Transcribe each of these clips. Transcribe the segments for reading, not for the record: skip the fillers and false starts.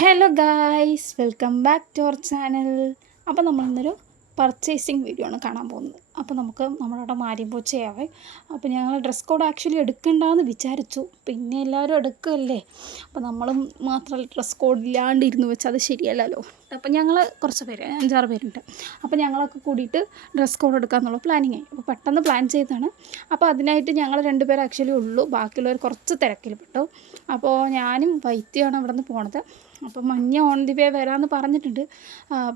Hello guys, welcome back to our channel. അപ്പോൾ നമ്മളിന്നൊരു purchasing video ആണ് കാണാൻ പോകുന്നത്. അപ്പോൾ നമുക്ക് നമ്മളവിടെ മാരിമ്പോച്ചയാവേ. അപ്പോൾ ഞങ്ങൾ ഡ്രസ് കോഡ് ആക്ച്വലി എടുക്കണ്ടെന്ന് വിചാരിച്ചു, പിന്നെ എല്ലാവരും എടുക്കുകയല്ലേ. അപ്പോൾ നമ്മളും മാത്രമല്ല ഡ്രസ് കോഡ് ഇല്ലാണ്ട് ഇരുന്ന് വെച്ചാൽ അത് ശരിയല്ലല്ലോ. അപ്പോൾ ഞങ്ങൾ കുറച്ച് പേര് 5-6 പേരുണ്ട്. അപ്പോൾ ഞങ്ങളൊക്കെ കൂടിയിട്ട് ഡ്രസ് കോഡ് എടുക്കാമെന്നുള്ള പ്ലാനിങ് ആയി. അപ്പോൾ പെട്ടെന്ന് പ്ലാൻ ചെയ്താണ്. അപ്പോൾ അതിനായിട്ട് ഞങ്ങൾ 2 പേർ ആക്ച്വലി ഉള്ളൂ, ബാക്കിയുള്ളവർ കുറച്ച് തിരക്കിൽ പെട്ടു. അപ്പോൾ ഞാനും വൈദ്യമാണ് ഇവിടെ നിന്ന് പോണത്. അപ്പോൾ മഞ്ഞ ഓൺ ദി വേ വരാമെന്ന് പറഞ്ഞിട്ടുണ്ട്.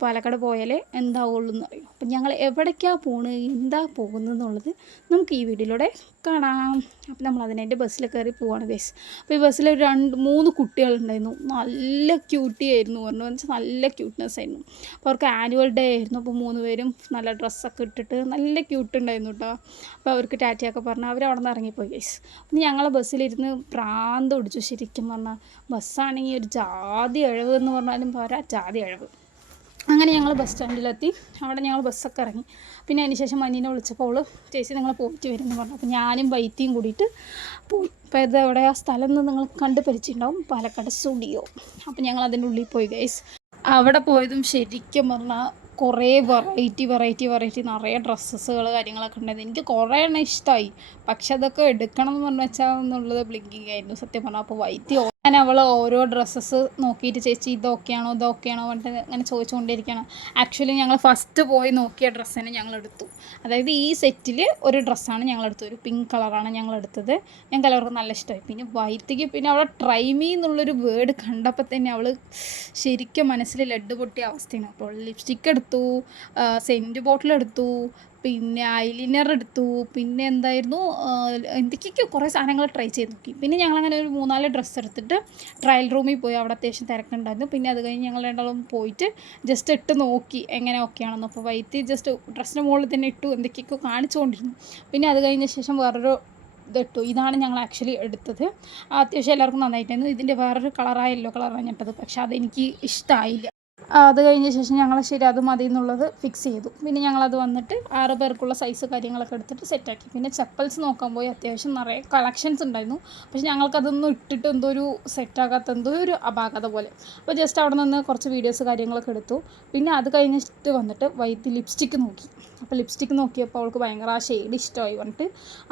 പാലക്കാട് പോയാലേ എന്താവുള്ളൂ എന്ന് അറിയും. അപ്പം ഞങ്ങൾ എവിടേക്കാണ് പോണ്, എന്താ പോകുന്നതെന്നുള്ളത് നമുക്ക് ഈ വീഡിയോയിലൂടെ കാണാം. അപ്പം നമ്മൾ അതിനായിട്ട് ബസ്സിൽ കയറി പോവാണ് ഗൈസ്. അപ്പോൾ ഈ ബസ്സിൽ 2-3 കുട്ടികളുണ്ടായിരുന്നു. നല്ല ക്യൂട്ടി ആയിരുന്നു, പറഞ്ഞു വെച്ചാൽ നല്ല ക്യൂട്ട്നെസ് ആയിരുന്നു. അപ്പോൾ അവർക്ക് ആനുവൽ ഡേ ആയിരുന്നു. അപ്പോൾ 3 പേരും നല്ല ഡ്രസ്സൊക്കെ ഇട്ടിട്ട് നല്ല ക്യൂട്ട് ഉണ്ടായിരുന്നു കേട്ടോ. അപ്പോൾ അവർക്ക് ടാറ്റയൊക്കെ പറഞ്ഞാൽ അവർ അവിടെ നിന്ന് ഇറങ്ങിപ്പോയി ഗൈസ്. അപ്പം ഞങ്ങൾ ബസ്സിലിരുന്ന് പ്രാന്ത് പിടിച്ചു ശരിക്കും പറഞ്ഞാൽ. ബസ്സാണെങ്കിൽ ഒരു ജാതി അഴവ് എന്ന് പറഞ്ഞാലും പോരാ, ജാതി അഴവ്. അങ്ങനെ ഞങ്ങൾ ബസ് സ്റ്റാൻഡിലെത്തി. അവിടെ ഞങ്ങൾ ബസ്സൊക്കെ ഇറങ്ങി. പിന്നെ അതിന് ശേഷം മഞ്ഞിനെ വിളിച്ചപ്പോൾ അവൾ ചേച്ചി നിങ്ങൾ പോയിട്ട് വരുമെന്ന് പറഞ്ഞു. അപ്പോൾ ഞാനും വൈത്തിയും കൂടിയിട്ട് പോയി. അപ്പോൾ ഇത് എവിടെ ആ സ്ഥലം എന്ന് നിങ്ങൾ കണ്ടു പരിച്ചിട്ടുണ്ടാവും, പാലക്കാട് സ്റ്റുഡിയോ. അപ്പോൾ ഞങ്ങൾ അതിൻ്റെ ഉള്ളിൽ പോയി ഗൈസ്. അവിടെ പോയതും ശരിക്കും പറഞ്ഞാൽ കുറേ വെറൈറ്റി നിറയെ ഡ്രസ്സസുകൾ കാര്യങ്ങളൊക്കെ ഉണ്ടായിരുന്നു. എനിക്ക് കുറേ എണ്ണം ഇഷ്ടമായി, പക്ഷെ അതൊക്കെ എടുക്കണം എന്ന് പറഞ്ഞു വെച്ചാൽ എന്നുള്ളത് ബ്ലിങ്കിങ് ആയിരുന്നു സത്യം പറഞ്ഞാൽ. അപ്പോൾ വൈദ്യ ഞാൻ അവൾ ഓരോ ഡ്രസ്സസ് നോക്കിയിട്ട് ചേച്ചി ഇതൊക്കെയാണോ പറഞ്ഞിട്ട് അങ്ങനെ ചോദിച്ചുകൊണ്ടിരിക്കുകയാണ്. ആക്ച്വലി ഞങ്ങൾ ഫസ്റ്റ് പോയി നോക്കിയ ഡ്രസ്സ് തന്നെ ഞങ്ങൾ എടുത്തു. അതായത് ഈ സെറ്റിൽ ഒരു ഡ്രസ്സാണ് ഞങ്ങളെടുത്തത്, ഒരു പിങ്ക് കളറാണ് ഞങ്ങളെടുത്തത്. ഞങ്ങൾക്ക് എല്ലാവർക്കും നല്ല ഇഷ്ടമായി. പിന്നെ വൈദ്യക്ക് പിന്നെ അവളെ ട്രൈ മീ എന്നുള്ളൊരു വേർഡ് കണ്ടപ്പോൾ തന്നെ അവൾ ശരിക്കും മനസ്സിൽ ലഡ്ഡു പൊട്ടിയ അവസ്ഥയാണ്. അപ്പോൾ ലിപ്സ്റ്റിക്ക് എടുത്തു, സെൻറ്റ് ബോട്ടിൽ എടുത്തു, പിന്നെ ഐലൈനർ എടുത്തു, പിന്നെ എന്തായിരുന്നു എന്തൊക്കെയൊക്കെയോ കുറേ സാധനങ്ങൾ ട്രൈ ചെയ്ത് നോക്കി. പിന്നെ ഞങ്ങളങ്ങനെ ഒരു 3-4 ഡ്രസ്സ് എടുത്തിട്ട് ട്രയൽ റൂമിൽ പോയി. അവിടെ അത്യാവശ്യം തിരക്കുണ്ടായിരുന്നു. പിന്നെ അത് കഴിഞ്ഞ് ഞങ്ങൾ രണ്ടാളും പോയിട്ട് ജസ്റ്റ് ഇട്ട് നോക്കി എങ്ങനെ ഓക്കെയാണെന്ന്. അപ്പോൾ വൈറ്റ് ജസ്റ്റ് ഡ്രസ്സിൻ്റെ മുകളിൽ തന്നെ ഇട്ടു, എന്തൊക്കെയൊക്കെയോ കാണിച്ചുകൊണ്ടിരുന്നു. പിന്നെ അത് കഴിഞ്ഞ ശേഷം വേറൊരു ഇതിട്ടു. ഇതാണ് ഞങ്ങൾ ആക്ച്വലി എടുത്തത്. അത്യാവശ്യം എല്ലാവർക്കും നന്നായിട്ടായിരുന്നു. ഇതിൻ്റെ വേറൊരു കളറായ യെല്ലോ കളറാണ് ഞാൻ ഇട്ടത്, പക്ഷേ അതെനിക്ക് ഇഷ്ടമായില്ല. അത് കഴിഞ്ഞ ശേഷം ഞങ്ങൾ ശരി അത് മതി എന്നുള്ളത് ഫിക്സ് ചെയ്തു. പിന്നെ ഞങ്ങളത് വന്നിട്ട് 6 പേർക്കുള്ള സൈസ് കാര്യങ്ങളൊക്കെ എടുത്തിട്ട് സെറ്റാക്കി. പിന്നെ ചപ്പൽസ് നോക്കാൻ പോയി. അത്യാവശ്യം നിറയെ കളക്ഷൻസ് ഉണ്ടായിരുന്നു, പക്ഷെ ഞങ്ങൾക്കതൊന്നും ഇട്ടിട്ട് എന്തോ ഒരു സെറ്റാകാത്ത എന്തോ ഒരു അപാകത പോലെ. അപ്പോൾ ജസ്റ്റ് അവിടെ നിന്ന് കുറച്ച് വീഡിയോസ് കാര്യങ്ങളൊക്കെ എടുത്തു. പിന്നെ അത് കഴിഞ്ഞിട്ട് വന്നിട്ട് വൈറ്റ് ലിപ്സ്റ്റിക്ക് നോക്കി. അപ്പോൾ ലിപ്സ്റ്റിക്ക് നോക്കിയപ്പോൾ അവൾക്ക് ഭയങ്കര ആ ഷെയ്ഡ് ഇഷ്ടമായി പറഞ്ഞിട്ട്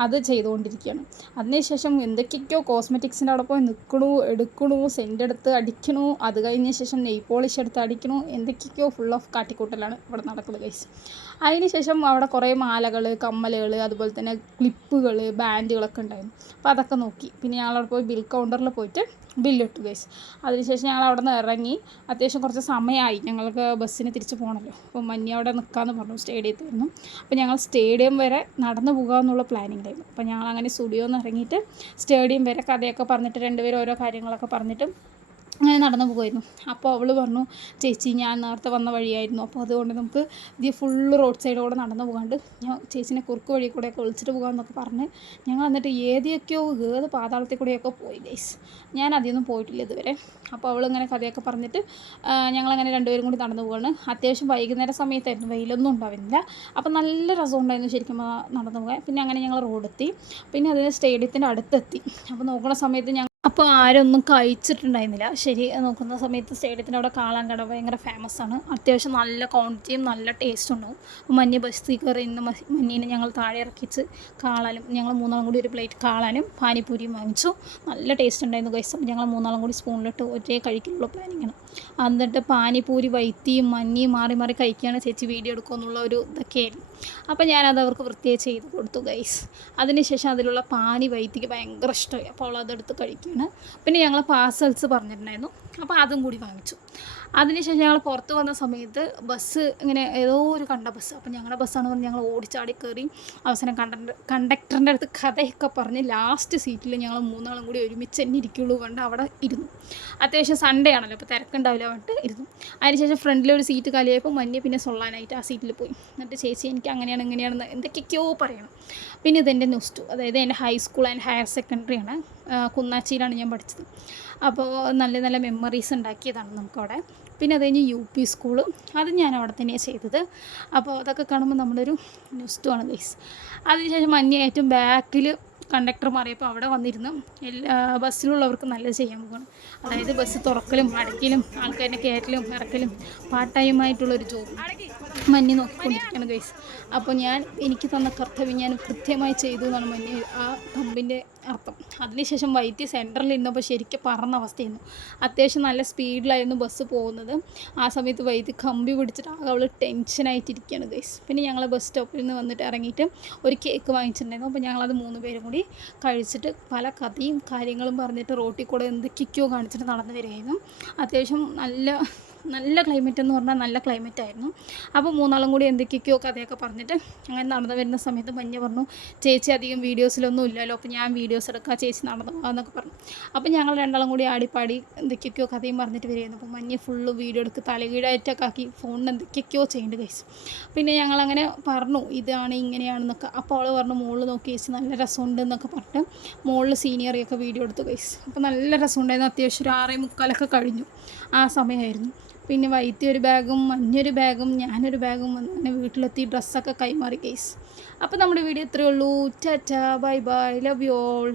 അത് ചെയ്തുകൊണ്ടിരിക്കുകയാണ്. അതിനുശേഷം എന്തൊക്കെയൊക്കെയോ കോസ്മെറ്റിക്സിൻ്റെ അവിടെ പോയി നിൽക്കണു, എടുക്കണു, സെൻ്റ് എടുത്ത് അടിക്കണു. അത് കഴിഞ്ഞ ശേഷം നെയ് പോളിഷ് എടുത്ത് അടിക്കണു. എന്തൊക്കെയൊക്കെയോ ഫുൾ ഓഫ് കാട്ടിക്കൂട്ടലാണ് ഇവിടെ നടക്കുന്നത് ഗൈസ്. അതിന് ശേഷം അവിടെ കുറേ മാലകൾ, കമ്മലുകൾ, അതുപോലെ തന്നെ ക്ലിപ്പുകൾ, ബാൻഡുകളൊക്കെ ഉണ്ടായിരുന്നു. അപ്പോൾ അതൊക്കെ നോക്കി. പിന്നെ ഞങ്ങളവിടെ പോയി ബിൽ കൗണ്ടറിൽ പോയിട്ട് ബില്ലിട്ടു ഗൈസ്. അതിനുശേഷം ഞങ്ങൾ അവിടെ നിന്ന് ഇറങ്ങി. അത്യാവശ്യം കുറച്ച് സമയമായി, ഞങ്ങൾക്ക് ബസ്സിന് തിരിച്ച് പോകണമല്ലോ. അപ്പോൾ മഞ്ഞ അവിടെ നിൽക്കാമെന്ന് പറഞ്ഞു, സ്റ്റേഡിയത്തിൽ നിന്ന്. അപ്പോൾ ഞങ്ങൾ സ്റ്റേഡിയം വരെ നടന്നു പോകാമെന്നുള്ള പ്ലാനിങ് ആയിരുന്നു. അപ്പോൾ ഞങ്ങൾ അങ്ങനെ സ്റ്റുഡിയോയിൽ നിന്ന് ഇറങ്ങിയിട്ട് സ്റ്റേഡിയം വരെ കഥയൊക്കെ പറഞ്ഞിട്ട് 2 പേരും ഓരോ കാര്യങ്ങളൊക്കെ പറഞ്ഞിട്ട് അങ്ങനെ നടന്നു പോകുമായിരുന്നു. അപ്പോൾ അവൾ പറഞ്ഞു ചേച്ചി ഞാൻ നേരത്തെ വന്ന വഴിയായിരുന്നു, അപ്പോൾ അതുകൊണ്ട് നമുക്ക് ഇത് ഫുള്ള് റോഡ് സൈഡോടെ നടന്നു പോകാണ്ട് ഞാൻ ചേച്ചീനെ കുറുക്ക് വഴി കൂടെയൊക്കെ വിളിച്ചിട്ട് പോകാമെന്നൊക്കെ പറഞ്ഞ് ഞങ്ങൾ എന്നിട്ട് ഏത് പാതാളത്തിൽ കൂടെയൊക്കെ പോയി ഗൈസ്. ഞാൻ അതിലൊന്നും പോയിട്ടില്ല ഇതുവരെ. അപ്പോൾ അവളിങ്ങനെ കഥയൊക്കെ പറഞ്ഞിട്ട് ഞങ്ങളങ്ങനെ 2 പേരും കൂടി നടന്നു പോവാണ്. അത്യാവശ്യം വൈകുന്നേര സമയത്തായിരുന്നു, വെയിലൊന്നും ഉണ്ടാവില്ല. അപ്പോൾ നല്ല രസമുണ്ടായിരുന്നു ശരിക്കും നടന്നു പോകാൻ. പിന്നെ അങ്ങനെ ഞങ്ങൾ റോഡെത്തി. പിന്നെ അതിന് സ്റ്റേഡിയത്തിൻ്റെ അടുത്തെത്തി. അപ്പോൾ നോക്കുന്ന സമയത്ത് അപ്പോൾ ആരൊന്നും കഴിച്ചിട്ടുണ്ടായിരുന്നില്ല. ശരി നോക്കുന്ന സമയത്ത് സ്റ്റേഡിയത്തിൻ്റെ അവിടെ കാളാൻ കട ഭയങ്കര ഫേമസ് ആണ്. അത്യാവശ്യം നല്ല ക്വാണ്ടിറ്റിയും നല്ല ടേസ്റ്റും ഉണ്ടാവും. അപ്പോൾ മഞ്ഞ ബസ്സിൽ കയറി ഇന്ന് മഞ്ഞീനെ ഞങ്ങൾ താഴെ ഇറക്കിച്ച് കാളാനും ഞങ്ങൾ 3 കൂടി ഒരു പ്ലേറ്റ് കാളാനും പാനിപ്പൂരിയും വാങ്ങിച്ചു. നല്ല ടേസ്റ്റ് ഉണ്ടായിരുന്നു ഗൈസ്. അപ്പോൾ ഞങ്ങൾ 3 കൂടി സ്പൂണിലിട്ട് ഒരേ കഴിക്കാനുള്ള പ്ലാനിങ്ങാണ്. എന്നിട്ട് പാനിപ്പൂരി വൈത്തിയും മഞ്ഞയും മാറി മാറി കഴിക്കുകയാണ് ചേച്ചി വീഡിയോ എടുക്കുമെന്നുള്ള ഒരു ഇതൊക്കെയായിരുന്നു. അപ്പോൾ ഞാനത് അവർക്ക് വൃത്തിയായി ചെയ്ത് കൊടുത്തു ഗൈസ്. അതിനുശേഷം അതിലുള്ള പാനി വൈത്തിക്ക് ഭയങ്കര ഇഷ്ടമായി. അപ്പോൾ അവളതെടുത്ത് കഴിക്കുകയാണ്. പിന്നെ ഞങ്ങൾ പാർസൽസ് പറഞ്ഞിട്ടുണ്ടായിരുന്നു, അപ്പോൾ അതും കൂടി വാങ്ങിച്ചു. അതിനുശേഷം ഞങ്ങൾ പുറത്ത് വന്ന സമയത്ത് ബസ് ഇങ്ങനെ ഏതോ ഒരു കണ്ട ബസ്. അപ്പോൾ ഞങ്ങളുടെ ബസ്സാണെന്ന് പറഞ്ഞ് ഞങ്ങൾ ഓടിച്ചാടി കയറി. അവസാനം കണ്ടക്ടറിൻ്റെ അടുത്ത് കഥയൊക്കെ പറഞ്ഞ് ലാസ്റ്റ് സീറ്റിൽ ഞങ്ങൾ 3 കൂടി ഒരുമിച്ച് തന്നെ ഇരിക്കുള്ളൂ കൊണ്ട് അവിടെ ഇരുന്നു. അത്യാവശ്യം സൺഡേ ആണല്ലോ, അപ്പോൾ തിരക്കുണ്ടാവില്ല പറഞ്ഞിട്ട് ഇരുന്നു. അതിനുശേഷം ഫ്രണ്ടിലൊരു സീറ്റ് കാലിയായപ്പോൾ മഞ്ഞ് പിന്നെ സൊള്ളാനായിട്ട് ആ സീറ്റിൽ പോയി. എന്നിട്ട് ചേച്ചി എനിക്ക് അങ്ങനെയാണ് ഇങ്ങനെയാണെന്ന് എന്തൊക്കെയൊക്കെയോ പറയണം. പിന്നെ ഇതെൻ്റെ ന്യൂസ്, അതായത് എൻ്റെ ഹൈസ്കൂൾ ആൻഡ് ഹയർ സെക്കൻഡറിയാണ്. കുന്നാച്ചിയിലാണ് ഞാൻ പഠിച്ചത്. അപ്പോൾ നല്ല നല്ല മെമ്മറീസ് ഉണ്ടാക്കിയതാണ് നമുക്കവിടെ. പിന്നെ അത് കഴിഞ്ഞ് UP സ്കൂള്, അത് ഞാൻ അവിടെ തന്നെയാണ് ചെയ്തത്. അപ്പോൾ അതൊക്കെ കാണുമ്പോൾ നമ്മളൊരു ന്യൂസ്റ്റുമാണ് ഗൈസ്. അതിനുശേഷം മഞ്ഞ ഏറ്റവും ബാക്കിൽ കണ്ടക്ടർ മാറിയപ്പോൾ അവിടെ വന്നിരുന്ന് എല്ലാ ബസ്സിലുള്ളവർക്ക് നല്ലത് ചെയ്യാൻ പോവുകയാണ്. അതായത് ബസ് തുറക്കലും അടയ്ക്കലും ആൾക്കാരെ കയറ്റലും ഇറക്കലും പാർട്ട് ടൈമായിട്ടുള്ളൊരു ജോബ് മഞ്ഞ് നോക്കിക്കൊണ്ടിരിക്കുകയാണ് ഗൈസ്. അപ്പോൾ എനിക്ക് തന്ന കർത്തവ്യം ഞാൻ കൃത്യമായി ചെയ്തു എന്നാണ് മഞ്ഞ് ആ കമ്പിൻ്റെ അർത്ഥം. അതിനുശേഷം വൈദ്യ സെൻറ്ററിൽ ഇരുന്നപ്പോൾ ശരിക്കും പറന്ന അവസ്ഥയായിരുന്നു. അത്യാവശ്യം നല്ല സ്പീഡിലായിരുന്നു ബസ് പോകുന്നത്. ആ സമയത്ത് വൈദ്യ കമ്പി പിടിച്ചിട്ട് ആകെ അവൾ ടെൻഷനായിട്ടിരിക്കുകയാണ് ഗൈസ്. പിന്നെ ഞങ്ങൾ ബസ് സ്റ്റോപ്പിൽ നിന്ന് വന്നിട്ട് ഇറങ്ങിയിട്ട് ഒരു കേക്ക് വാങ്ങിച്ചിട്ടുണ്ടായിരുന്നു. അപ്പോൾ ഞങ്ങളത് 3 പേരും കൂടി കഴിച്ചിട്ട് പല കഥയും കാര്യങ്ങളും പറഞ്ഞിട്ട് റോട്ടിൽ കൂടെ എന്തൊക്കെയോ കാണിച്ചിട്ട് നടന്നു വരികയായിരുന്നു. അത്യാവശ്യം നല്ല ക്ലൈമറ്റ് എന്ന് പറഞ്ഞാൽ നല്ല ക്ലൈമറ്റ് ആയിരുന്നു. അപ്പോൾ 3 ആളും കൂടി എന്തൊക്കെയോ കഥയൊക്കെ പറഞ്ഞിട്ട് അങ്ങനെ നടന്നു വരുന്ന സമയത്ത് മഞ്ഞ പറഞ്ഞു, ചേച്ചി അധികം വീഡിയോസിലൊന്നും ഇല്ലല്ലോ, അപ്പോൾ ഞാൻ വീഡിയോസ് എടുക്കുക, ചേച്ചി നടന്നു എന്നൊക്കെ പറഞ്ഞു. അപ്പോൾ ഞങ്ങൾ 2 ആളും കൂടി ആടിപ്പാടി എന്തൊക്കെയോ കഥയും പറഞ്ഞിട്ട് വരികയായിരുന്നു. അപ്പോൾ മഞ്ഞ ഫുള്ള് വീഡിയോ എടുത്ത് തലകീഴായിട്ടൊക്കെ ആക്കി ഫോണിന് എന്തൊക്കെയോ ചെയ്യുന്നുണ്ട് ഗൈസ്. പിന്നെ ഞങ്ങളങ്ങനെ പറഞ്ഞു ഇതാണ് ഇങ്ങനെയാണെന്നൊക്കെ. അപ്പോൾ അവൾ പറഞ്ഞു മുകളിൽ നോക്കി ചേച്ചി നല്ല രസമുണ്ട് എന്നൊക്കെ പറഞ്ഞിട്ട് മുകളിൽ സീനിയറിയൊക്കെ വീഡിയോ എടുത്തു ഗൈസ്. അപ്പോൾ നല്ല രസമുണ്ടായിരുന്നു. അത്യാവശ്യം ഒരു 6:45 കഴിഞ്ഞു ആ സമയമായിരുന്നു. പിന്നെ വൈദ്യ ഒരു ബാഗും മഞ്ഞൊരു ബാഗും ഞാനൊരു ബാഗും അങ്ങനെ വീട്ടിലെത്തി ഡ്രസ്സൊക്കെ കൈമാറി ഗൈസ്. അപ്പോൾ നമ്മുടെ വീഡിയോ ഇത്രയേ ഉള്ളൂ. Tata, bye bye, love you all.